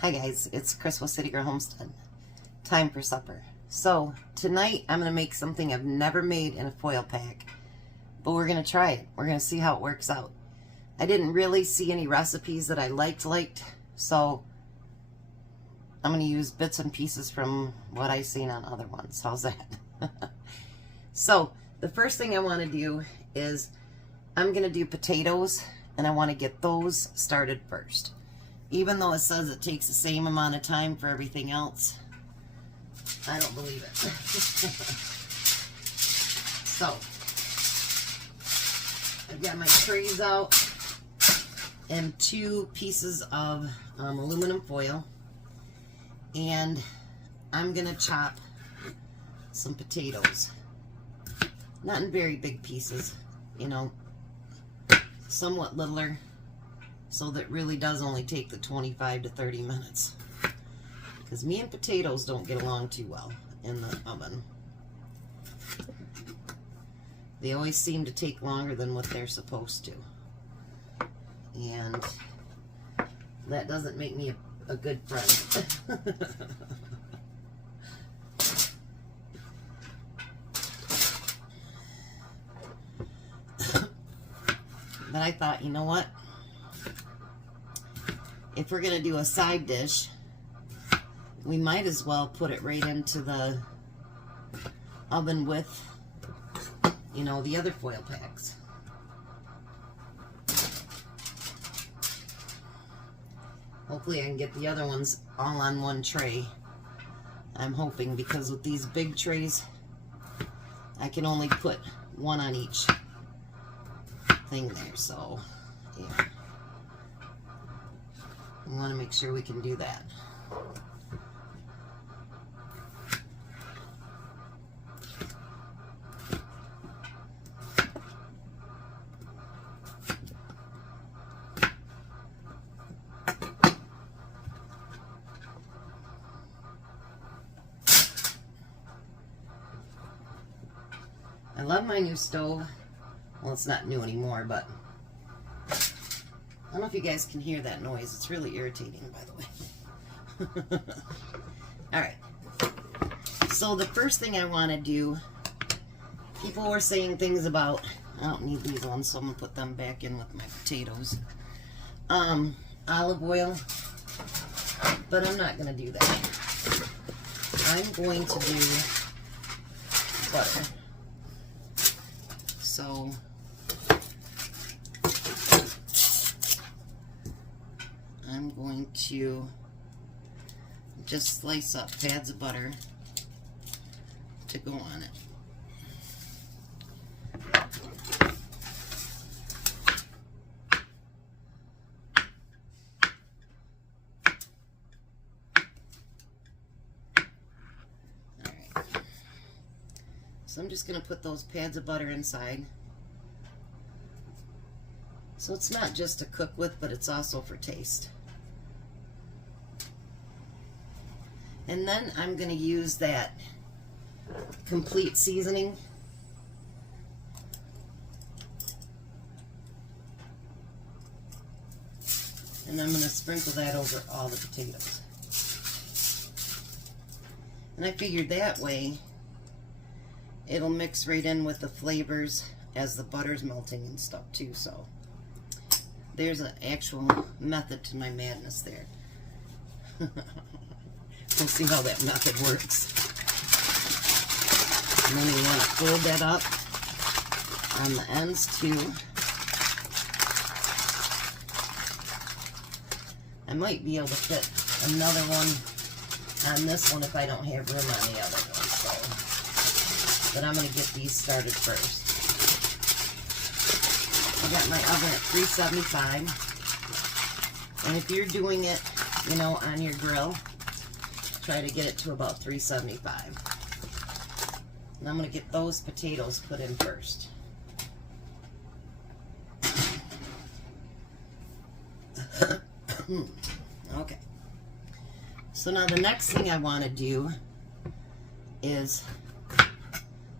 Hi guys, it's Chris with City Girl Homestead. Time for supper. So tonight I'm going to make something I've never made in a foil pack, but we're going to try it. We're going to see how it works out. I didn't really see any recipes that I liked, so I'm going to use bits and pieces from what I've seen on other ones. How's that? So the first thing I want to do is I'm going to do potatoes, and I want to get those started first. Even though it says it takes the same amount of time for everything else, I don't believe it. So, I've got my trays out and 2 pieces of aluminum foil, and I'm going to chop some potatoes. Not in very big pieces, you know, somewhat littler, so that really does only take the 25 to 30 minutes. Because me and potatoes don't get along too well in the oven. They always seem to take longer than what they're supposed to. And that doesn't make me a good friend. But I thought, you know what? If we're going to do a side dish, we might as well put it right into the oven with, you know, the other foil packs. Hopefully I can get the other ones all on one tray. I'm hoping, because with these big trays, I can only put one on each thing there, so yeah. I want to make sure we can do that. I love my new stove. Well, it's not new anymore, but I don't know if you guys can hear that noise. It's really irritating, by the way. Alright. So the first thing I want to do, people were saying things about, I don't need these ones, so I'm going to put them back in with my potatoes. Olive oil. But I'm not going to do that. I'm going to do butter. So I'm going to just slice up pads of butter to go on it. Alright. So I'm just going to put those pads of butter inside. So it's not just to cook with, but it's also for taste. And then I'm going to use that complete seasoning. And I'm going to sprinkle that over all the potatoes. And I figured that way it'll mix right in with the flavors as the butter's melting and stuff too. So there's an actual method to my madness there. We'll see how that method works. And then you want to fold that up on the ends too. I might be able to fit another one on this one if I don't have room on the other one. So, but I'm going to get these started first. I got my oven at 375. And if you're doing it, you know, on your grill, try to get it to about 375. And I'm going to get those potatoes put in first. Okay. So now the next thing I want to do is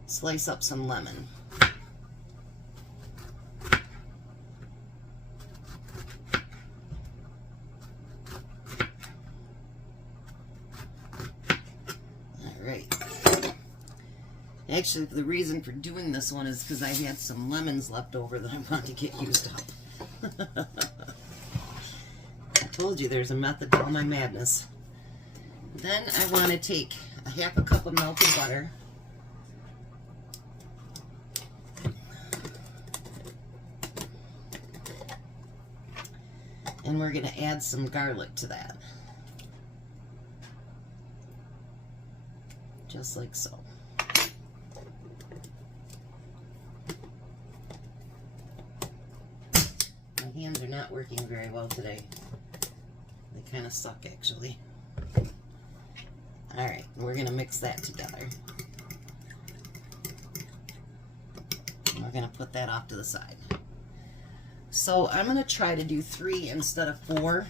slice up some lemon. Actually, the reason for doing this one is because I had some lemons left over that I wanted to get used up. I told you there's a method to all my madness. Then I want to take a half a cup of melted butter. And we're going to add some garlic to that. Just like so. My hands are not working very well today. They kind of suck, actually. Alright, we're going to mix that together. And we're going to put that off to the side. So I'm going to try to do 3 instead of 4.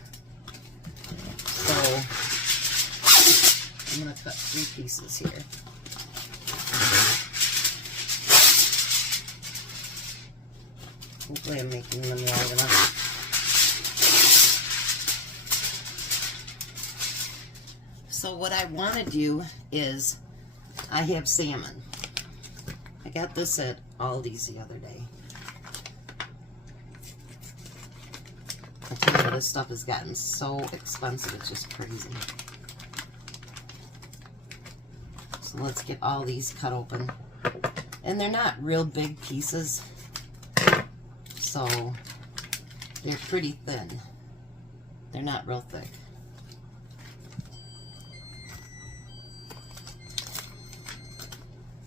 So I'm going to cut 3 pieces here. Hopefully I'm making them long enough. So what I want to do is, I have salmon. I got this at Aldi's the other day. I tell you, this stuff has gotten so expensive, it's just crazy. So let's get all these cut open. And they're not real big pieces, so they're pretty thin. They're not real thick.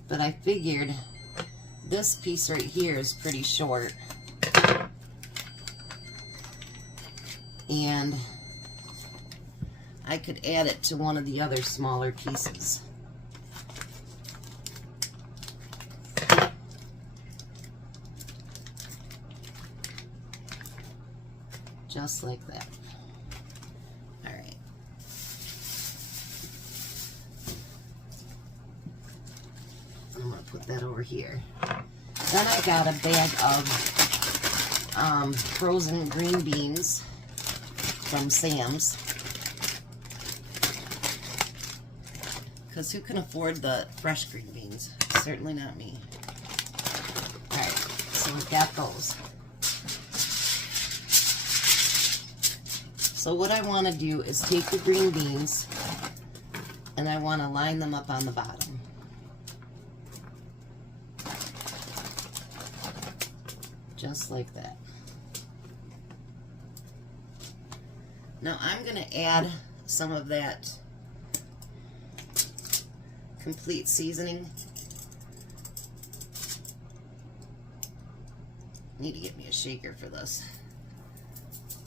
But I figured this piece right here is pretty short. And I could add it to one of the other smaller pieces. Just like that. All right. I'm going to put that over here. Then I got a bag of frozen green beans from Sam's. Because who can afford the fresh green beans? Certainly not me. Alright, so we've got those. So what I want to do is take the green beans and I want to line them up on the bottom. Just like that. Now I'm going to add some of that complete seasoning. Need to get me a shaker for this.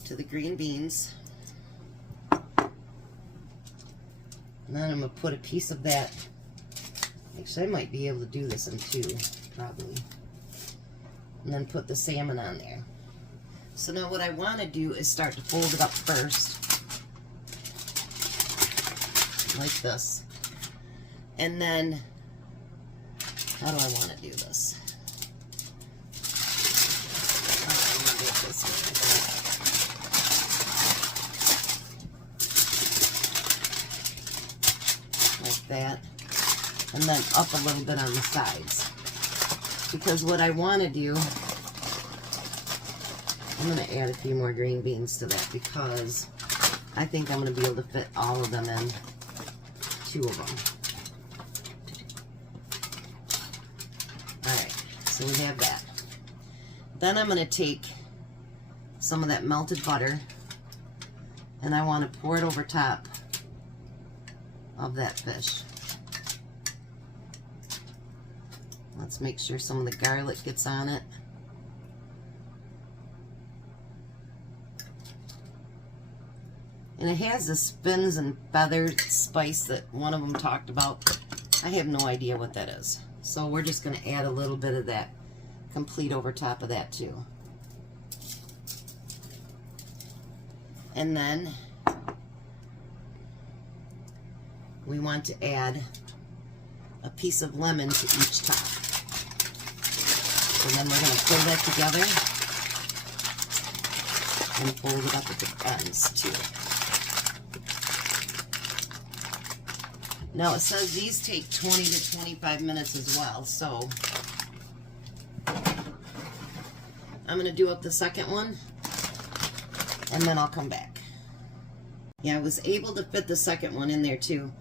To the green beans. And then I'm going to put a piece of that. Actually, I might be able to do this in 2, probably. And then put the salmon on there. So now what I want to do is start to fold it up first. Like this. And then, how do I want to do this? I want to do it this way. Like that. And then up a little bit on the sides. Because what I want to do, I'm going to add a few more green beans to that because I think I'm going to be able to fit all of them in, 2 of them. Alright, so we have that. Then I'm going to take some of that melted butter and I want to pour it over top of that fish. Let's make sure some of the garlic gets on it. And it has the spins and feathered spice that one of them talked about. I have no idea what that is. So we're just going to add a little bit of that complete over top of that too. And then we want to add a piece of lemon to each top. And then we're going to pull that together and fold it up at the ends too. Now it says these take 20 to 25 minutes as well, so I'm going to do up the second one, and then I'll come back. Yeah, I was able to fit the second one in there too.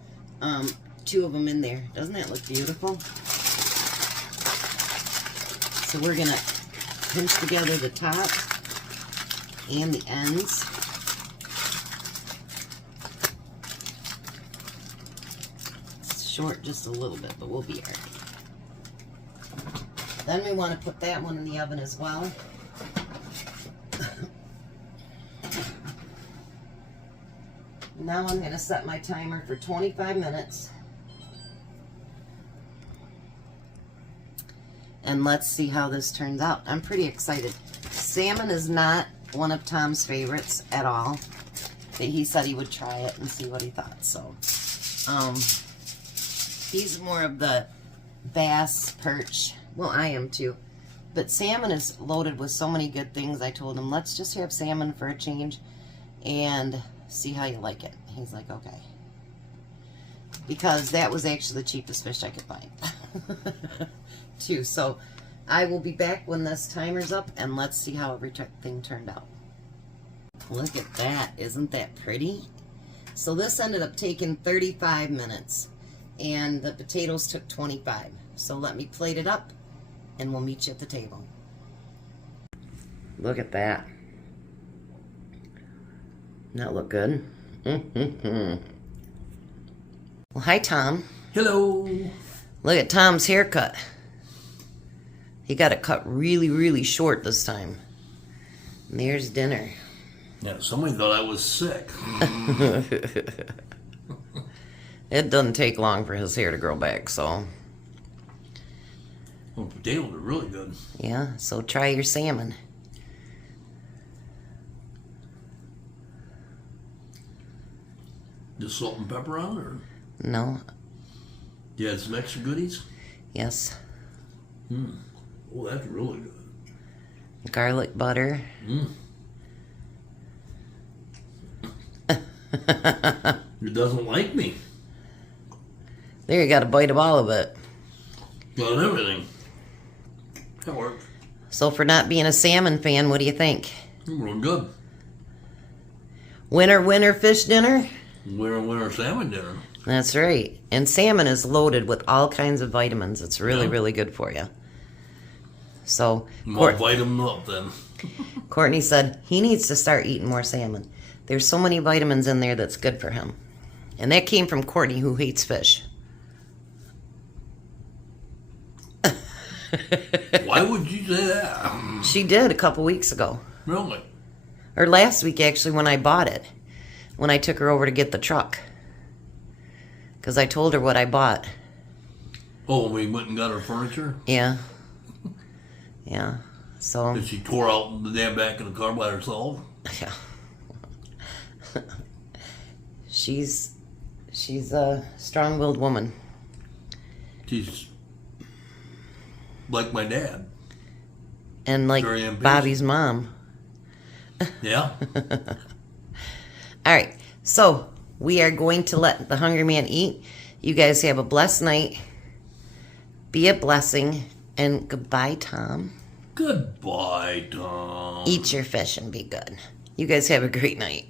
2 of them in there. Doesn't that look beautiful? So we're going to pinch together the top and the ends. It's short just a little bit, but we'll be all right. Then we want to put that one in the oven as well. Now I'm going to set my timer for 25 minutes. And let's see how this turns out. I'm pretty excited. Salmon is not one of Tom's favorites at all. But he said he would try it and see what he thought. So, he's more of the bass, perch. Well, I am too. But salmon is loaded with so many good things. I told him, let's just have salmon for a change and see how you like it. He's like, okay. Because that was actually the cheapest fish I could find. Too. So I will be back when this timer's up, and let's see how everything turned out. Look at that. Isn't that pretty? So this ended up taking 35 minutes, and the potatoes took 25. So let me plate it up, and we'll meet you at the table. Look at that. Doesn't that look good? Well, hi, Tom. Hello. Look at Tom's haircut. He got it cut really, really short this time. And there's dinner. Yeah, somebody thought I was sick. It doesn't take long for his hair to grow back, so. Well, potatoes are really good. Yeah, so try your salmon. Just salt and pepper on it, or No. you had some extra goodies? Yes. Oh, that's really good. Garlic butter. It doesn't like me. There, you got a bite of all of it. Got everything. That works. So for not being a salmon fan, what do you think? Real good. Winter, winter fish dinner? Winter salmon dinner. That's right. And salmon is loaded with all kinds of vitamins. It's really, really good for you. So, I'll vitamin them up then. Courtney said he needs to start eating more salmon. There's so many vitamins in there that's good for him. And that came from Courtney, who hates fish. Why would you say that? She did a couple weeks ago. Really? Or last week, actually, when I bought it. When I took her over to get the truck. Because I told her what I bought. Oh, when we went and got her furniture? Yeah. Yeah. So. Did she tore out the damn back of the car by herself? Yeah. She's a strong-willed woman. She's like my dad. And like Bobby's mom. Yeah. All right. So we are going to let the hungry man eat. You guys have a blessed night. Be a blessing. And goodbye, Tom. Goodbye, Tom. Eat your fish and be good. You guys have a great night.